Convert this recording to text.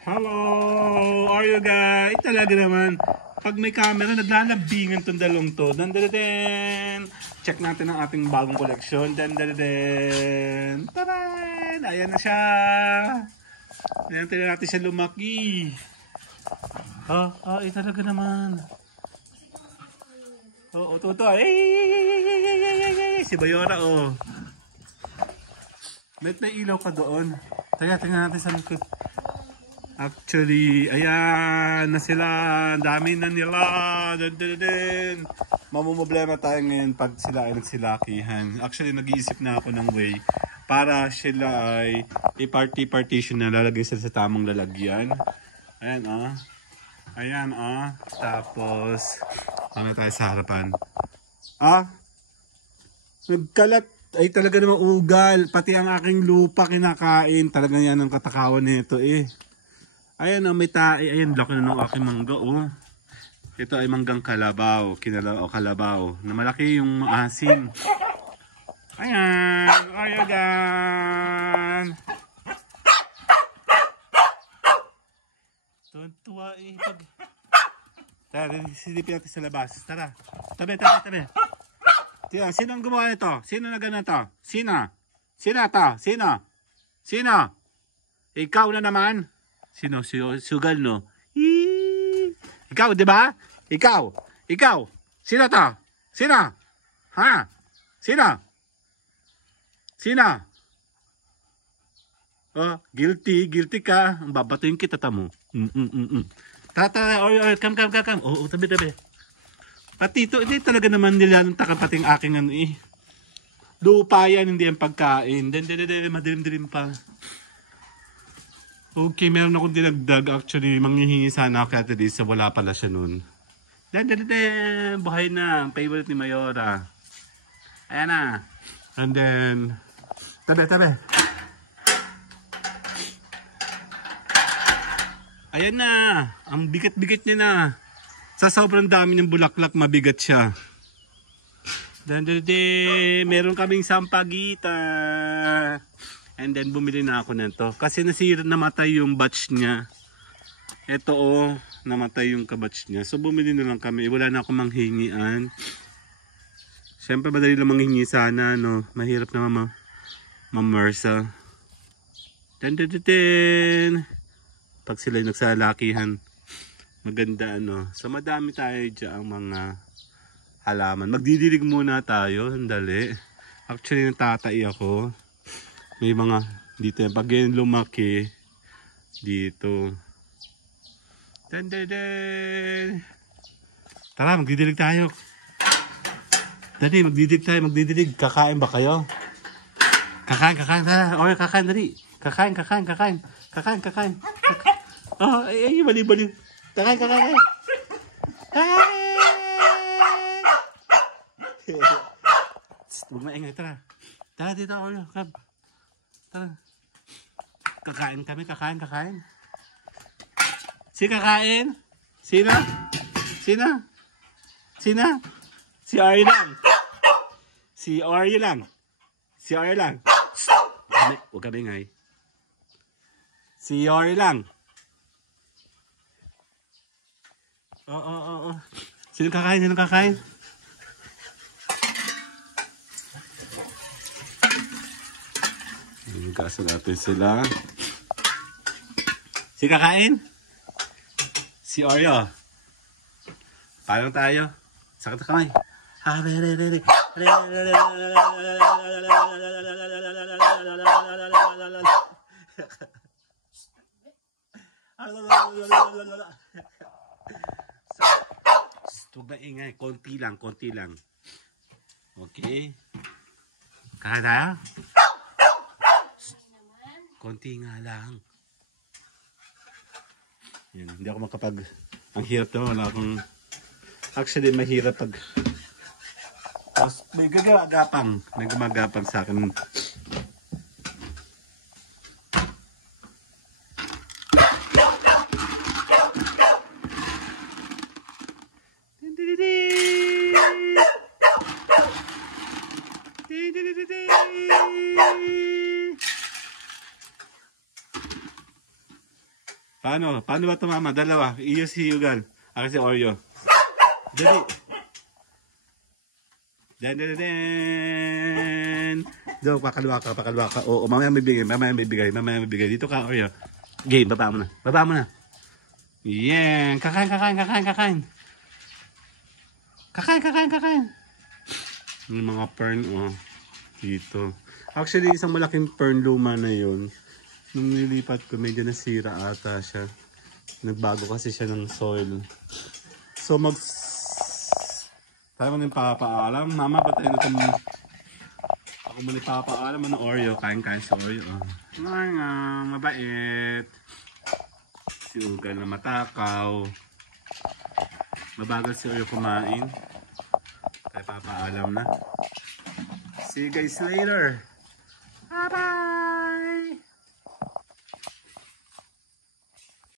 Hello! How are you guys? Talaga naman, pag may camera, naglalabingan tong dalawang to. Dandadadin! Check natin ang ating bagong koleksyon. Dandadadin! Taran! Ayan na siya! Ayan, tingnan natin siya lumaki. Talaga naman. Ito. Si Bayora, oh. May ilaw ka doon. Tingnan natin sa likod. Actually, ayan na sila. Ang dami na nila. Mamumblema tayo ngayon pag sila ay nagsilakihan. Actually, nag-iisip na ako ng way para sila ay i-partition na. Lalagay sila sa tamang lalagyan. Ayan, oh. Ayan, oh. Tapos, ano tayo sa harapan? Nagkalat. Ay, talaga naman ugal. Pati ang aking lupa kinakain. Talaga yan ang katakawan nito, eh. Ayan, may tae. Ayan, laki na ng aking mangga, oh. Ito ay manggang kalabaw. Kalabaw. Na malaki yung asin. Ayan. Ayan. Tuntua, eh. Tara, silipin natin sa labas. Tara. Tabi. Tira, sino ang gumawa nito? Sino na ganun to? Sino? Sino to? Sino? Ikaw na naman? Sino? Sugal, no? Ikaw, di ba? Ikaw. Sino to? Sino? Ha? Sino? Oh, guilty ka. Ang babatuin kita, tamo. Tara, come. Oo, tabi. Pati ito, hindi talaga naman nila ng takapating aking ano, eh. Lupa yan, hindi ang pagkain. Madilim-dilim pa. Okay, meron akong dinagdag. Actually, manghihingi sana ako kaya Teresa. Wala pala siya nun. Buhay na. Ang favorite ni Mayora. Ayan na. And then, tabi. Ayan na. Ang bigat-bigat niya na. Sa sobrang dami ng bulaklak, mabigat siya. Meron kaming sampagita. And then bumili na ako nito. Kasi namatay yung batch niya. Ito, oh, namatay yung kabatch niya. So bumili na lang kami. Wala na akong manghingian. Siyempre madali lang manghingi sana, no. Mahirap na mamersa. Pag sila'y nagsalakihan, maganda, ano. So madami tayo dyan mga halaman. Magdidilig muna tayo. Sandali. Actually natatai ako. May mga dito. Pag yan lumaki dito. Tara, magdidilig tayo. Dali, magdidilig. Kakain ba kayo? Kakain. Tara. Okay, kakain, dali. Kakain. Oh, ay, baliw. Kakain. Huwag maingay, tara. Tara dito ako. Tara. Kakain kami, kakain. Si kakain? Sino? Si Ari lang. Huwag kami ingay. Si Ari lang. Oo. Sino kakain? Kaso natin sila. Si kakain? Si Oreo. Paano tayo? Sakit kamay. Huwag na ingay. Konti lang. Okay. Kaya tayo? Konti nga lang. Yan, hindi ako ang hirap naman. Wala akong, actually mahirap pag may gumagapang sa akin. Paano? Paano ba tumama? Dalawa. Iyo si Yugal. Ako si Oreo. Dali. Den. Do, pakalwa ka. Oo, mamaya may bigay. Dito ka, Oreo. Game, baba mo na. Yeah. Kakain. Kakain. Yung mga fern, dito. Actually, isang malaking fern luma na yun. Nung nilipat ko, medyo nasira ata siya. Nagbago kasi siya ng soil. So, tayo mo na yung papaalam. Mama, ba tayo na itong... Ako muna yung papaalam. Ano, Oreo? Kain sa Oreo. Mabait. Si Ugal na matakaw. Mabagal si Oreo kumain. Tayo papaalam na. See you guys later. Bye-bye!